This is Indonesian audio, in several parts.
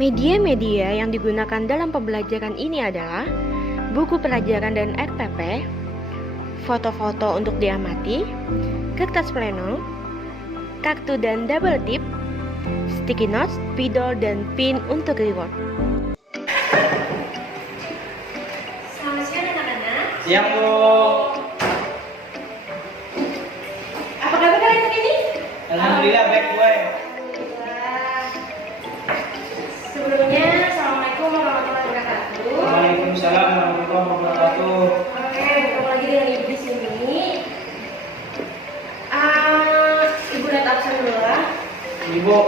Media-media yang digunakan dalam pembelajaran ini adalah buku pelajaran dan RPP, foto-foto untuk diamati, kertas pleno, kartu dan double tip, sticky notes, spidol, dan pin untuk reward. Selamat siang anak-anak. Siap, Bu. Apa kabar kalian hari ini? Alhamdulillah baik, Bu. Alhamdulillah. Sebelumnya, Assalamualaikum warahmatullahi wabarakatuh. Waalaikumsalam warahmatullahi wabarakatuh. Oke, ketemu lagi dengan Ibu di sini. Ibu lihat absen dulu lah. Ibu,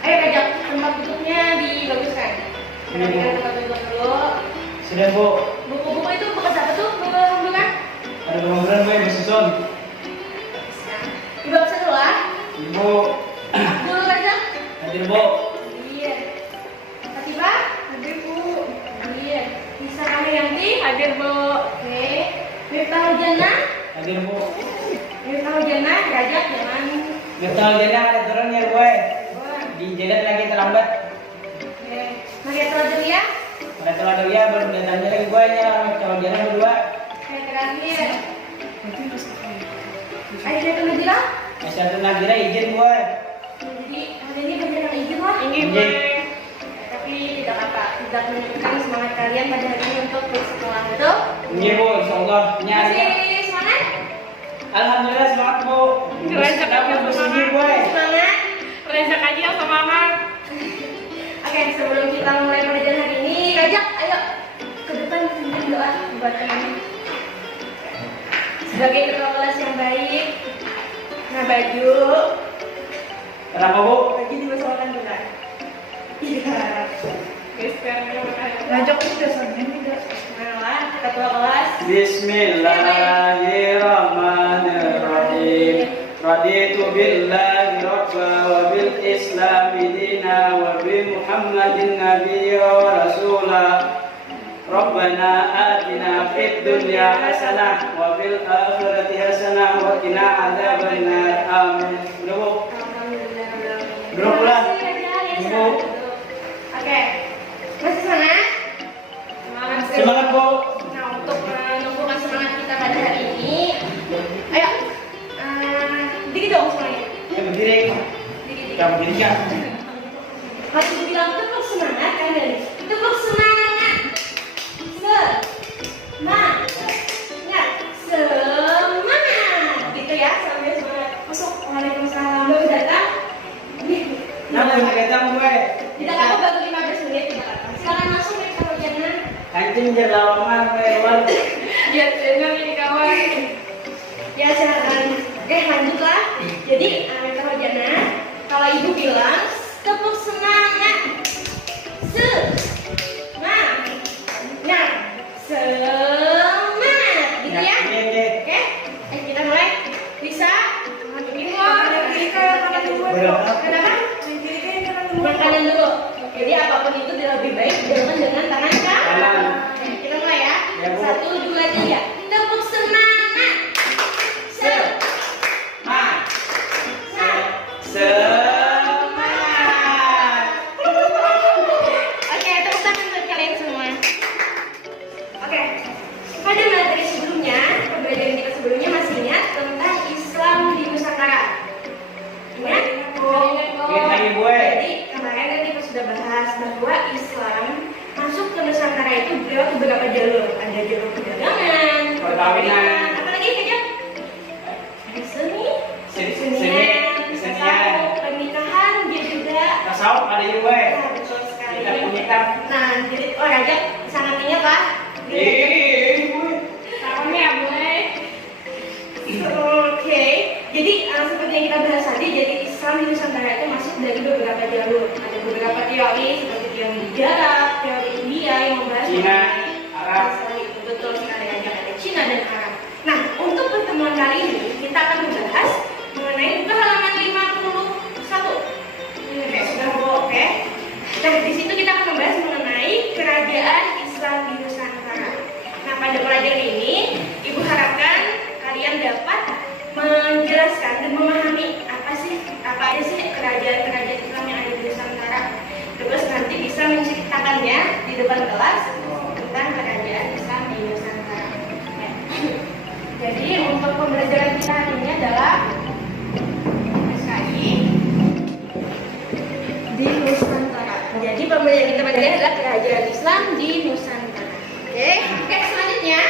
Ayo ajak tempat duduknya dibaguskan. Perhatikan tempat duduk dulu. sudah, Bu. Buku-buku itu bekas apa tuh? Buku kan? Ada pemanggilan, Bu, yang disusun. Ibu absen dulu lah. Ibu, Dulu aja. hadir, Bu. Iya. Fatimah, hadir Bu. Iya. Bisa kami nanti hadir Bu. Oke. Miftahul Jannah, Hadir, Bu. Miftahul Jannah, diajak jangan. Miftahul Jannah ada turunnya, Bu. Di jalan lagi terlambat. Oke. Maria Teladelia, Pada telah ya belum datangnya lagi, Bu. Miftahul Jannah berdua. oke terakhir. Aisyah Najila, Satu Nagira izin, Bu. jadi hari ini berjalan izin lah. Izin. Tapi tidak apa, tidak menyebutkan semangat kalian pada hari ini untuk bersekolah, betul? Iya, Bu. Insyaallah. Masih semangat? Alhamdulillah semangat, Bu. Dapat bersedia, Bu. Semangat? Reza aja semangat. Oke, sebelum kita mulai pelajaran hari ini, Rajak, ayo ke depan pimpin doa buat kami. Sebagai ketua kelas yang baik, nah baju Kenapa, Bu? dimasalkan dulu. Iya. Rajak sudah sampai Bismillah, ketua kelas. Bismillahirrahmanirrahim. Raditu billahi rabba wa bil islami dina wa bi Muhammadin nabiyya wa rasulah. Rabbana atina fid dunya hasanah wa fil akhirati hasanah wa qina adzabannar. Amin. Dulu. Duduk pula. Ibu. Oke, masih semangat? Semangat. Semangat, Bu. Nah, untuk menumbuhkan semangat kita pada hari ini, ayo, dikit dong semuanya. Kita berdiri. Dikit-dikit. Kita berdiri kan? Harus dibilang tepuk semangat kan dari tepuk semangat. Semangat. Gitu ya, sampai semangat. Masuk. Waalaikumsalam. Baru datang. Nah, punya datang, Bu. Tidak apa baru 15 menit tidak apa. Silakan masuk ya kalau jangan. Kancing jalaman, lewat. Ya, jangan ini kawan. Ya, silakan. Oke, lanjutlah. Jadi, kalau jangan, kalau ibu bilang tepuk semangat. Semangat. Semangat. Gitu ya. Iya. Oke, kita mulai. Bisa? Kanan dulu. Kenapa? Kanan dulu. Jadi apapun itu lebih baik dilakukan dengan tangan kanan. Oke, kita mulai ya. Ya, Bu. 1, 2, 3. Tepuk semangat. Semangat. Oke, tepuk tangan buat kalian semua. Oke, pada materi sebelumnya, pembelajaran kita sebelumnya masih ingat tentang Islam di Nusantara. Ingat? Ingat lagi, Bu. Jadi kemarin kan kita sudah bahas bahwa Islam masuk ke Nusantara itu lewat beberapa jalur. Ada jalur perdagangan, Perkawinan. apalagi aja? Seni, Kesenian. pernikahan, dia juga. Tasawuf ada juga, Bu. Ya, betul sekali. Kita punya. Nah, jadi Raja sangat ingat lah. Bu. Tahunnya boleh. Oke, jadi seperti yang kita bahas tadi, jadi Islam di Nusantara itu masuk dari beberapa jalur. Ada beberapa teori seperti teori Arab, teori India yang membahas Cina, mengenai Arab. masalah itu. Betul sekali, ada Cina dan Arab. Nah, untuk pertemuan kali ini kita akan membahas mengenai buku halaman 51. Oke, sudah Bu, oke. Nah, di situ kita akan membahas mengenai kerajaan Islam di Nusantara. Nah, pada pelajaran ini, Ibu harapkan kalian dapat menjelaskan dan memahami ini adalah kerajaan Islam di Nusantara. Oke, selanjutnya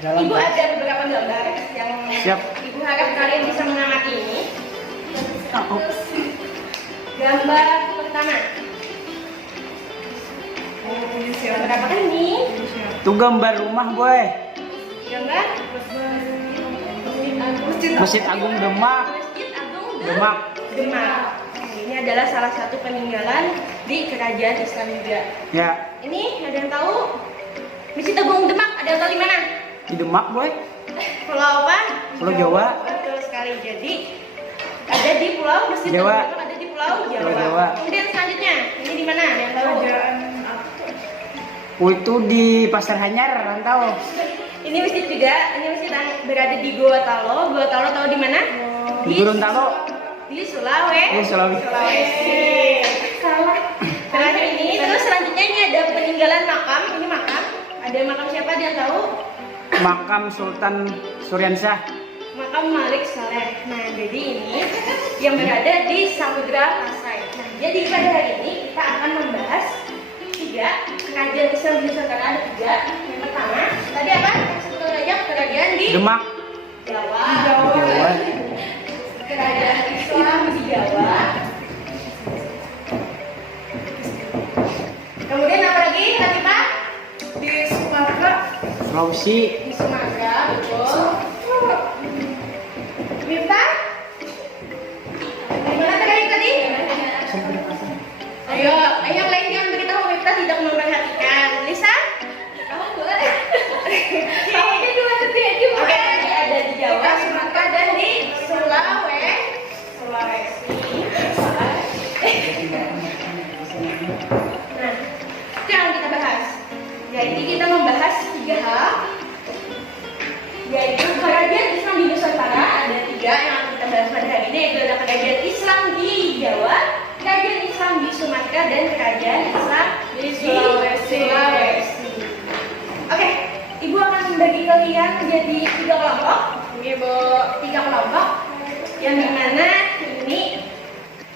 Jalan. Ibu ada beberapa gambar yang Siap. Ibu harap kalian bisa mengamati ini. Gambar pertama. Gambar apa ini? Itu gambar rumah, boy. Gambar Masjid Agung Demak. Masjid Agung Demak. Demak. Ini adalah salah satu peninggalan di kerajaan Islam juga. Ya, Ini ada yang tahu? Masjid Agung Demak ada yang tahu di mana? di Demak, boy. Pulau apa? Pulau Jawa. Betul sekali. Jadi ada di Pulau Masjid Jawa. Agung Demak ada di Pulau Jawa. Pulau Jawa. Kemudian selanjutnya ini di mana? Ada yang tahu? Oh, itu di Pasar Hanyar, rantau. Ini masjid juga. Ini masjid yang berada di Goa Talo. Goa Talo tahu di mana? Di Gorontalo. Di Sulawesi. Oh, Sulawesi. Salah. Terakhir ini. Terus selanjutnya ini ada peninggalan makam. Ini makam. Ada makam siapa? Dia tahu? Makam Sultan Suryansyah. Makam Malik Saleh. Nah, jadi ini yang berada di Samudra Pasai. Nah, jadi pada hari ini kita akan membahas 3 kerajaan Islam di Nusantara. Ada 3. Yang pertama, tadi apa? Sebutkan aja kerajaan di Demak. Jawa. Jawa. Kerajaan Islam di Jawa. Kemudian apa lagi? Tadi Pak? Di Sumatera. Sulawesi. Di Sumatera, betul. Miftah? Di mana tadi? Ayo, yang lain jangan beritahu Miftah tidak memperhatikan. Lisa? Kamu boleh. Kamu dua detik aja. Oke, tadi ada di Jawa, Sumatera, dan di Sulawesi. Nah, itu yang kita bahas. Jadi kita membahas 3 hal, yaitu kerajaan Islam di Nusantara. Ada 3 yang akan kita bahas pada hari ini, yaitu ada kerajaan Islam di Jawa, kerajaan Islam di Sumatera, dan kerajaan Islam di Sulawesi. Oke, Ibu akan membagi kalian menjadi 3 kelompok. Ibu 3 kelompok yang dimana ini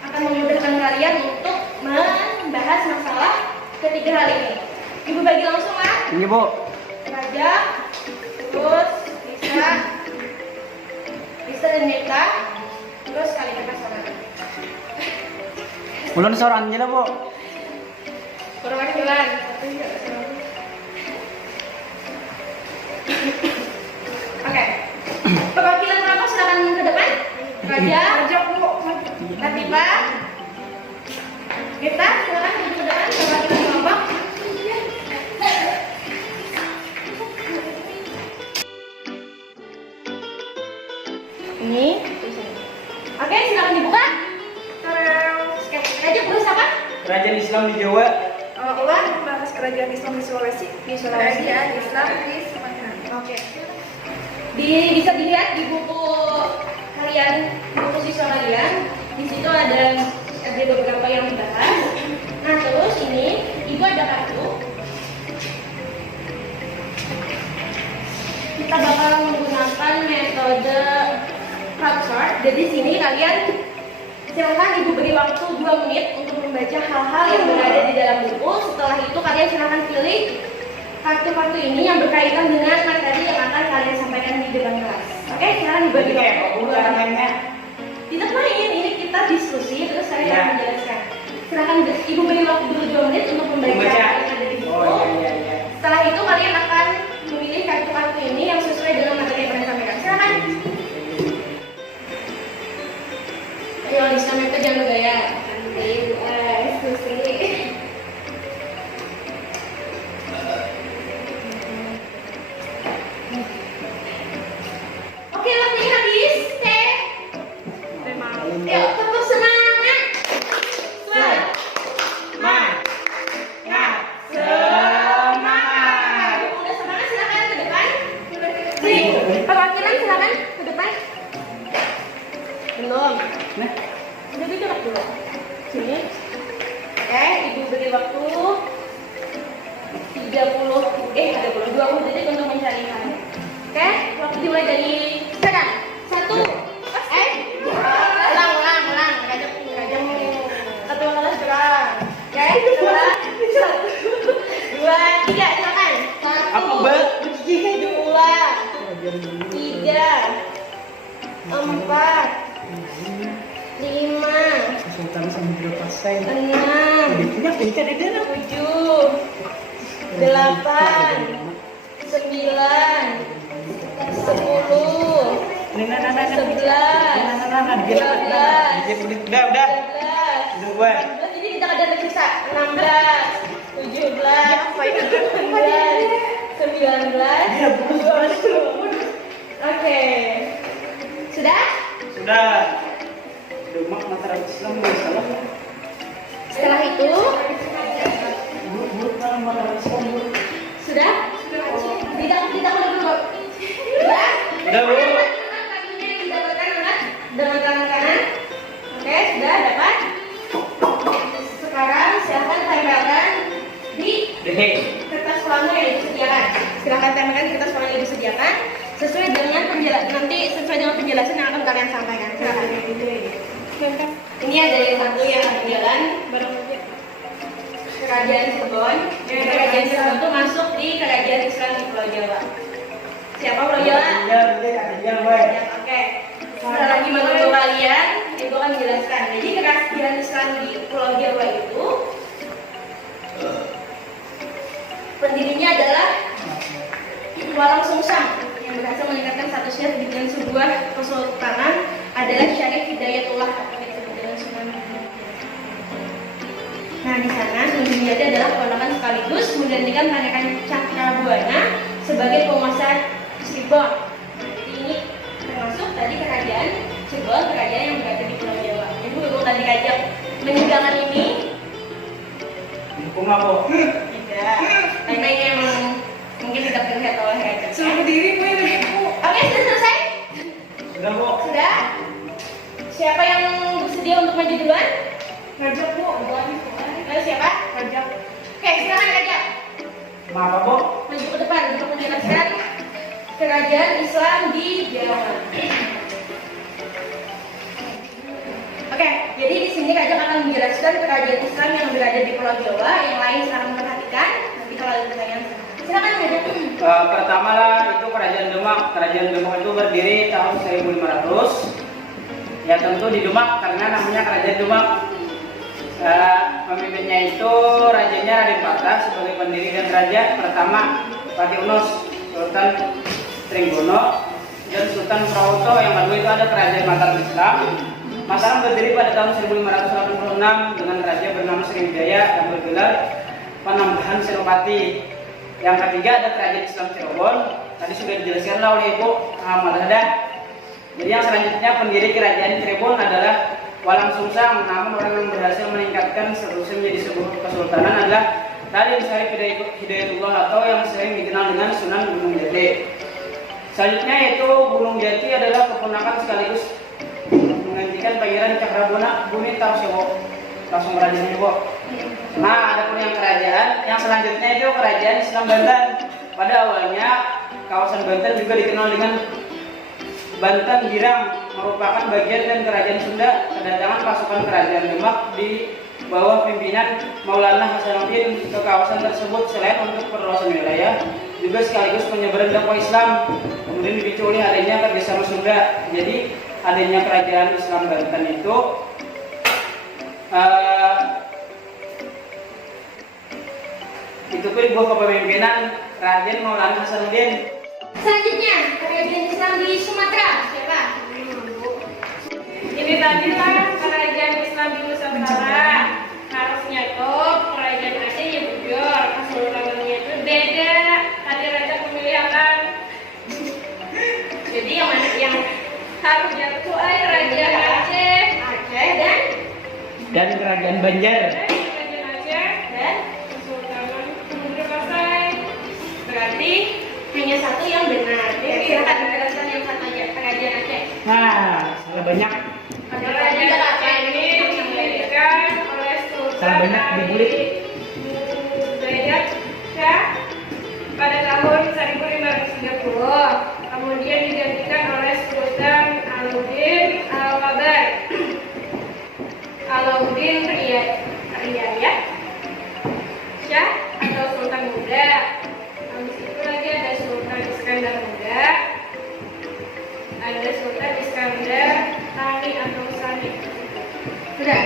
akan memudahkan kalian untuk membahas masalah ketiga hal ini. Ibu bagi langsung lah. Ini, Bu. Raja, terus Lisa dan Neta, terus kalian sama. Ulun seorang aja lah, Bu. Perwakilan. Oke. Perwakilan kelompok silakan ke depan. Raja, Bu. Latifah. Neta, silakan ke depan. Perwakilan kelompok. Ini. Oke, silakan dibuka. Oke, Raja terus apa? Kerajaan Islam di Jawa. Ulang. Membahas kerajaan Islam di Sulawesi. Di Sulawesi. Kerajaan Islam di Sumatera. Oke. Bisa dilihat di buku kalian, buku siswa kalian. Di situ ada beberapa yang dibahas. Nah, terus ini Ibu ada kartu. Kita bakal menggunakan metode crowdsource. Jadi sini kalian silakan Ibu beri waktu 2 menit untuk membaca hal-hal yang berada di dalam buku. Setelah itu kalian silakan pilih kartu-kartu ini yang berkaitan dengan materi yang akan kalian sampaikan di depan kelas. Oke, silakan dibagi mainnya. Tidak main, ini kita diskusi terus saya Ya. akan menjelaskan. Silakan Ibu beri waktu dulu 2 menit untuk membaca Membaca. yang ada di buku. Oh, iya. Setelah itu kalian akan memilih kartu-kartu ini yang sesuai dengan materi yang kalian sampaikan. Silakan. Ayo, Lisa, itu jangan bergaya. Nanti diskusi. Oke, waktunya habis. Yuk, tetap semangat. Semangat. Udah semangat, silakan ke depan. Perwakilan silakan ke depan. Belum. Nah, Udah duduk dulu. Sini. Oke, Ibu beri waktu 20 detik untuk mencari kalian. Oke, waktu dimulai dari sekarang. 1. Ulang. Raja mau. 1 kelas berang. Oke, 1. Sultan Samudra Pasai. 6, Tidak punya daerah. 7, 8, 9, 10, 11, 12, Udah. 13, jadi kita ada tersisa 16, 17, 18, 19, 20. Oke. Sudah? Sudah. Demak Mataram Islam nggak salah. Setelah itu, Buruk kalau Mataram Islam. sudah? Tidak dulu. Sudah? Udah, Bu. Kakinya didapatkan angkat dengan tangan kanan. Oke, sudah dapat. Sekarang silahkan tempelkan di Deh. kertas pelanu yang disediakan. Silahkan tempelkan di kertas pelanu yang disediakan sesuai dengan penjelasan yang akan kalian sampaikan. Silahkan. Ini ada yang satu yang jalan Kerajaan Cirebon. Kerajaan Cirebon itu masuk di Kerajaan Islam di Pulau Jawa. Siapa Pulau Jawa? Oke. Setelah lagi menunggu kalian, Ibu akan menjelaskan. Jadi kerajaan Islam di Pulau Jawa itu pendirinya adalah Walang Sungsang yang berhasil meningkatkan statusnya dengan sebuah kesultanan adalah Syarif Hidayatullah atau disebut dengan Sunan Gunung. Nah, di sana Sunan Gunung adalah keponakan sekaligus menggantikan Pangeran Cakrabuana sebagai penguasa Cirebon. Ini termasuk tadi kerajaan Cirebon, kerajaan yang berada di Pulau Jawa. Ibu tadi ajak meninggalkan ini. Hukum apa? Tidak. Karena ini emang mungkin tidak terlihat oleh raja. Suruh berdiri, Bu, ibu. Oke, sudah selesai? Sudah, Bu. Sudah? Siapa yang bersedia untuk maju duluan? Ngajak, Bu. Lalu siapa? Ngajak. Oke, silakan Raja. Maaf, Bu. Maju ke depan untuk menjelaskan kerajaan Islam di Jawa. Oke, jadi di sini Raja akan menjelaskan kerajaan Islam yang berada di Pulau Jawa. Yang lain sekarang memperhatikan. Nanti kalau ada pertanyaan, silakan Raja. Pertama lah itu Kerajaan Demak. Kerajaan Demak itu berdiri tahun 1500. Ya tentu di Demak karena namanya Kerajaan Demak. Pemimpinnya itu rajanya Raden Patah sebagai pendiri dan raja pertama. Pati Unos, Sultan Trenggono, dan Sultan Prawoto. Yang kedua itu ada Kerajaan Mataram Islam. Mataram berdiri pada tahun 1586 dengan raja bernama Sriwijaya yang bergelar Penambahan Senopati. Yang ketiga ada Kerajaan Islam Cirebon. Tadi sudah dijelaskan oleh Ibu Malah. Jadi yang selanjutnya pendiri Kerajaan Cirebon adalah Walang Sungsang. Namun orang yang berhasil meningkatkan statusnya menjadi sebuah kesultanan adalah Raden Syarif Hidayatullah atau yang sering dikenal dengan Sunan Gunung Jati. Selanjutnya yaitu Gunung Jati adalah keponakan sekaligus menggantikan Pangeran Cakrabuana. Buni tahu sih, Bu? Langsung kerajaan Bu. Nah, ada pun yang kerajaan. Yang selanjutnya itu Kerajaan Islam Banten. Pada awalnya kawasan Banten juga dikenal dengan Banten Girang, merupakan bagian dan kerajaan Sunda. Kedatangan pasukan kerajaan Demak di bawah pimpinan Maulana Hasanuddin ke kawasan tersebut selain untuk perluasan wilayah, juga sekaligus penyebaran dakwah Islam. Kemudian dipicu oleh adanya kerjasama Sunda. Jadi adanya kerajaan Islam Banten itu itu pun buah kepemimpinan Raden Maulana Hasanuddin. Selanjutnya, kerajaan Islam di Sumatera. Siapa? Ini tadi lah kerajaan Islam di Nusantara. Harusnya itu kerajaan Aceh ya bujur, kesultanannya itu beda. Tadi raja pemilihan. Jadi yang mana yang Harusnya itu raja Aceh Aceh dan Kerajaan Banjar. kerajaan Aceh dan Kesultanan Samudra Pasai. berarti hanya satu yang benar. Silakan menjelaskan yang satu aja, kerajaan Aceh. Nah, salah banyak. Kerajaan Aceh ini didirikan oleh Sultan Salah banyak dibully. Zayed Shah pada tahun 1530. Kemudian digantikan oleh Sultan Alauddin Al-Qabar. Alauddin Riyad Shah atau Sultan Muda. Habis itu lagi ada Sultan Iskandar Muda. Ada Sultan Iskandar Tani atau Sani. Sudah.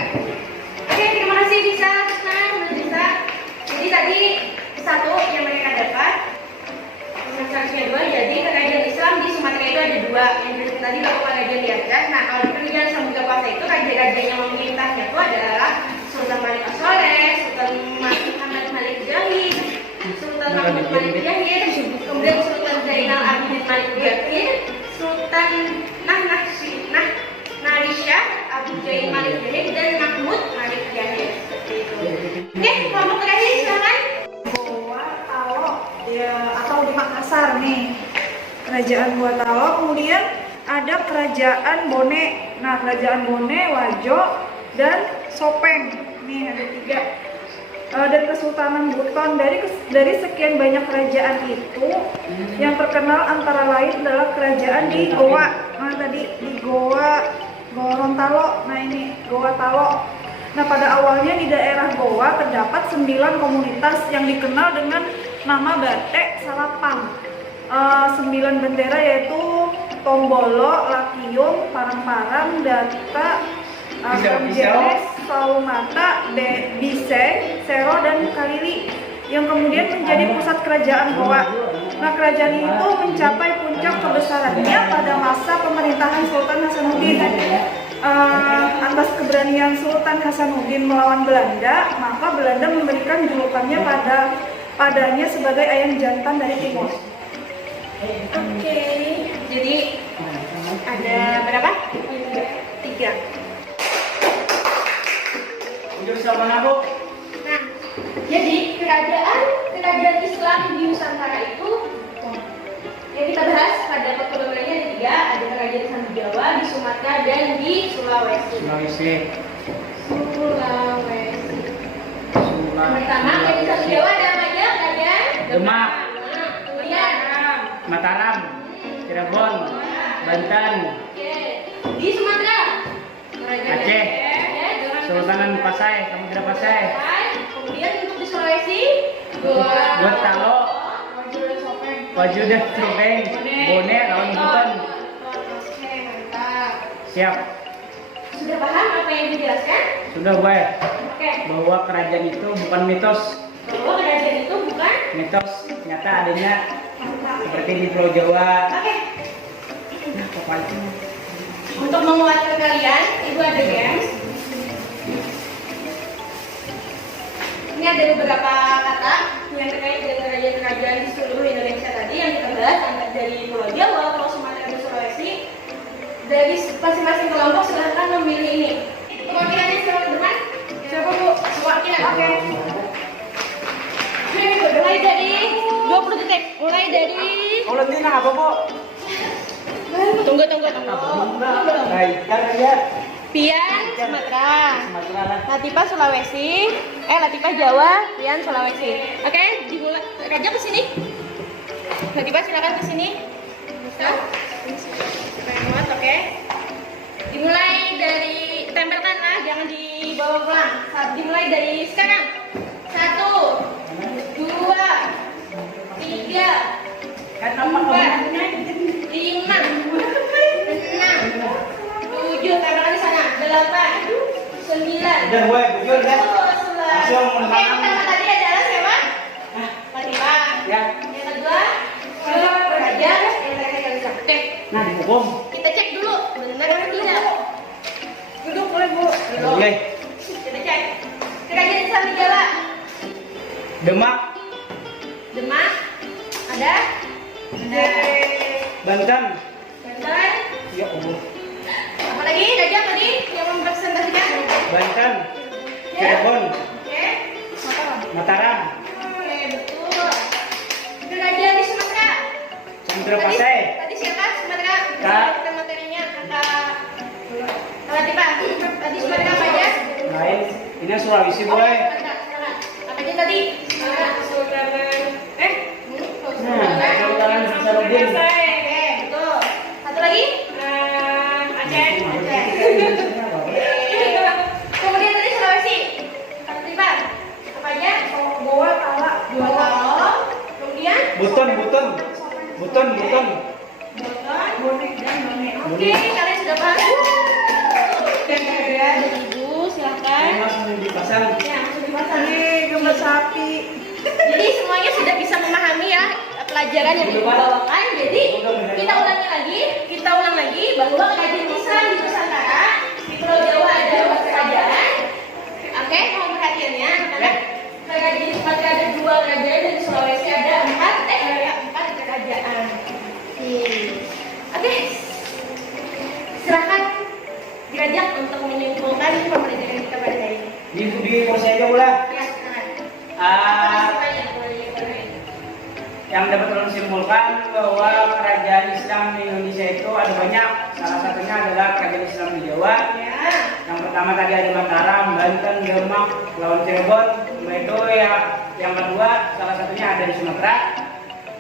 Narisha, Abu Jain Malik Jahid, dan Mahmud Malik Jahid. Seperti itu. Oke, kelompok terakhir silakan. Goa Talo ya, atau di Makassar nih. Kerajaan Goa Talo, kemudian ada Kerajaan Bone. Nah, Kerajaan Bone, Wajo, dan Sopeng. Nih ada 3. Dan Kesultanan Buton. Dari sekian banyak kerajaan itu, yang terkenal antara lain adalah kerajaan di Goa. Nah, tadi di Goa Gorontalo. Nah, ini Goa Talo. Nah, pada awalnya di daerah Goa terdapat 9 komunitas yang dikenal dengan nama Batek Salapang. 9 bendera yaitu Tombolo, Lakium, Parang-Parang, Data, Kamjenes, Saumata, Biseng, Sero, dan Kalili, yang kemudian menjadi pusat kerajaan Goa. Nah, kerajaan itu mencapai puncak kebesarannya pada masa pemerintahan Sultan Hasanuddin. Atas keberanian Sultan Hasanuddin melawan Belanda, maka Belanda memberikan julukannya padanya sebagai ayam jantan dari timur. Oke, jadi ada berapa? 3. Jurusan mana, Bu? Nah, jadi kerajaan Islam di Nusantara itu yang kita bahas pada pertemuannya ada 3, ada kerajaan Islam di Jawa, di Sumatera, dan di Sulawesi. Pertama, kerajaan Islam di Jawa ada apa aja? Kerajaan Demak, kemudian Mataram, Cirebon, Banten, di Sumatera kerajaan Aceh, Sultanan Pasai, Samudra Pasai, kemudian untuk di Sulawesi Goa Talo, Wajo dan Sopeng, Bone, lawan Buton. Oke, mantap. Siap. Sudah paham apa yang dijelaskan? Sudah, Boy. Oke. Bahwa kerajaan itu bukan mitos. Bahwa kerajaan itu bukan Mitos nyata adanya seperti di Pulau Jawa. Oke. Nah, pokoknya. Untuk menguatkan kalian, Ibu ada games. Ini ada beberapa kata yang terkait dengan kerajaan-kerajaan di seluruh Indonesia tadi yang kita bahas, antara dari Pulau Jawa, Pulau Sumatera, dan Sulawesi. Dari masing-masing kelompok silahkan memilih ini. Perwakilannya siapa, teman? Siapa, Bu? Perwakilan. Oke. Mulai dari 20 detik. Mulai dari Valentina apa, Bu? Tunggu. Baik, kan ya. Pian Sumatera. Sumatera lah. Latifah Sulawesi, Latifah Jawa, Pian Sulawesi. Oke, dimulai. Raja ke sini. Latifah silakan ke sini. Bisa. Penguat, oke. Dimulai dari tempelkan lah, jangan dibawa pulang. Dimulai dari sekarang. 1, 2, 3, 4, 5, 6, 7, tempelkan di sana. 8, 9. Udah, Boy, bujur kan? Oke, yang pertama tadi adalah siapa? Latifah. Ya. Yang kedua, Raja. Yang terakhir Kalisa. Oke, Nah, dihukum. kita cek dulu benar atau tidak. Duduk boleh, Bu. Boleh. Kita cek. Kerajaan Islam di Jawa. Demak, Demak. Ada? Ada. Banten. Banten. Ya Allah. Apa lagi? Raja tadi yang mempresentasikan. Banten, Cirebon, Oke. Mataram, Oke, betul. Kerajaan di Sumatera. Samudra Pasai, Tadi siapa? Sumatera. Kak. Kita materinya Kak Latifah. Tadi Sumatera apa aja? lain. Ini Sulawesi, Boy. Apa aja tadi? Kesultanan. Sultanan Hasanuddin. Oke, betul. Satu lagi? Aceh. Kemudian tadi Sulawesi. Latifah. Apa aja? Goa Tala. Talo. Kemudian Buton. Boton. Bone dan Bone. Oke, kalian sudah paham? Dan Ibu, silahkan. Langsung dipasang. Ya, langsung dipasang. Ini gambar sapi. Jadi semuanya sudah bisa memahami ya pelajaran yang dibawakan. Jadi kita ulang lagi bahwa kerajaan Islam di Nusantara di Pulau Jawa ada 4 kerajaan. Oke, mohon perhatiannya karena kerajaan di Sumatera ada 2 kerajaan dan di Sulawesi ada 4 kerajaan. Oke, untuk menyimpulkan pembelajaran kita pada hari ini. Di kursi aja ulah. Ya, silakan. Ah, Makasih banyak boleh dimulai. yang dapat ulun simpulkan bahwa kerajaan Islam di Indonesia itu ada banyak. Salah satunya adalah kerajaan Islam di Jawa. Ya. Yang pertama tadi ada Mataram, Banten, Demak, Lawan Cirebon. Itu ya. Yang kedua salah satunya ada di Sumatera,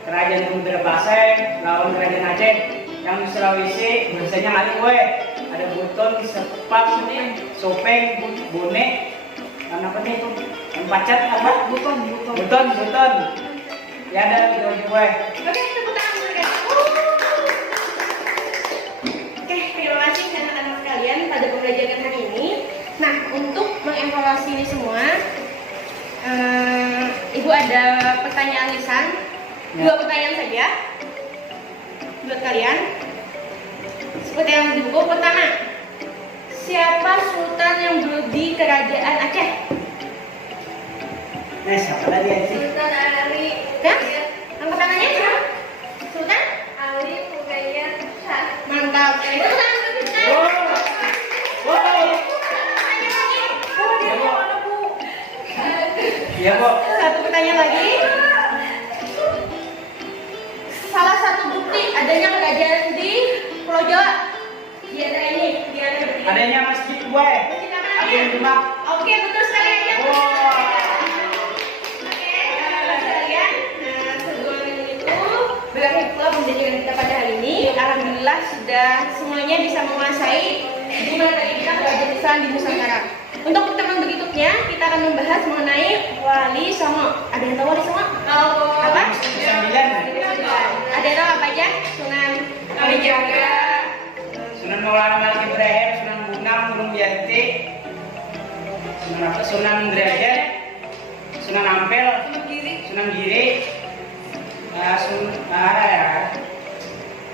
Kerajaan Samudra Pasai, lawan Kerajaan Aceh. Yang di Sulawesi biasanya ada gue, ada Buton, Sepak, Sopeng, Bone, dan apa nih itu? Yang pacat apa? Buton. Ya ada gitu gue. Oke, tepuk tangan untuk mereka. Oke, terima kasih anak-anak sekalian pada pembelajaran hari ini. Nah, untuk mengevaluasi ini semua, Ibu ada pertanyaan lisan, Ya. 2 pertanyaan saja buat kalian. Seperti yang di buku pertama, siapa sultan yang dulu di kerajaan Aceh? Nah, siapa tadi ya sih? Sultan Ali. Ya? Yang pertamanya siapa? Sultan? Ali Mugayyad Shah. Mantap. Itu kan kita. Pertanyaan lagi. Iya, Bu. Satu pertanyaan lagi. Salah satu bukti adanya kerajaan di Pulau Jawa. Di antara ini, di antara bertiga. Adanya masjid gue. Masjid apa Ada namanya? yang Demak. Oke, betul sekali aja. Wah. Oke, sekalian. Nah, sebelum itu berakhir pula pembelajaran kita pada hari ini. Alhamdulillah sudah semuanya bisa menguasai di materi kita kerajaan Islam di Nusantara. Untuk pertemuan berikutnya kita akan membahas mengenai Wali Songo. Ada yang tahu Wali Songo? Apa? 9. Ada yang tahu apa aja? Sunan Kalijaga. Sunan Maulana Malik Ibrahim, Sunan Bonang, Gunung Jati, Sunan apa? Sunan Derajat, Sunan Ampel, Sunan Giri, ya.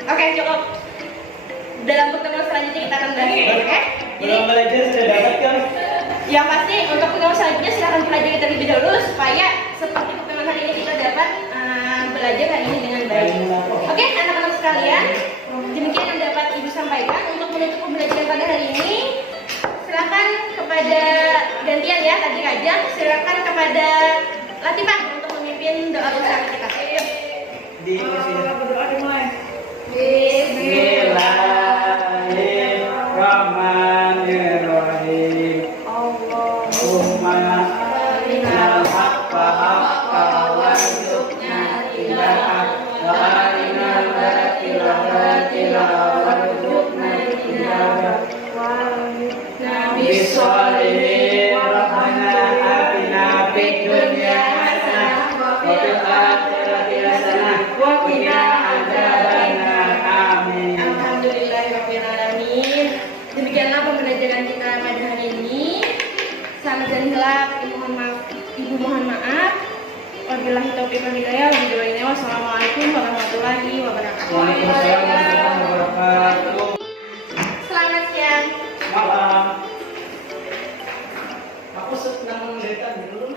Oke, cukup. Dalam pertemuan selanjutnya kita akan bahas ini, oke? Jadi Belum belajar sudah dapat kan? yang pasti untuk pertemuan selanjutnya silahkan pelajari terlebih dahulu supaya seperti pertemuan hari ini kita dapat belajar hari ini dengan baik. Oke, anak-anak sekalian, demikian yang dapat Ibu sampaikan untuk menutup pembelajaran pada hari ini. Silakan kepada gantian ya tadi Raja, silakan kepada Latifah untuk memimpin doa bersama kita. Di kursi. Berdoa dimulai. Bismillahirrahmanirrahim. Allahumma arinal haqqa haqqan warzuqna ittiba'ah wa arinal batila batila warzuqna ijtinabah. Bismillahirrahmanirrahim. Rabbana atina fid dunya hasanah wa fil akhirati hasanah wa qina adzabannar. Amin. Alhamdulillahirrahmanirrahim. Demikianlah pembelajaran kita pada hari ini. Salah dan hilaf, Ibu mohon maaf. Wabillahi taufiq wal hidayah. Wassalamualaikum warahmatullahi wabarakatuh. Waalaikumsalam warahmatullahi wabarakatuh. Selamat siang. Malam. Aku senang mendengarkan dulu.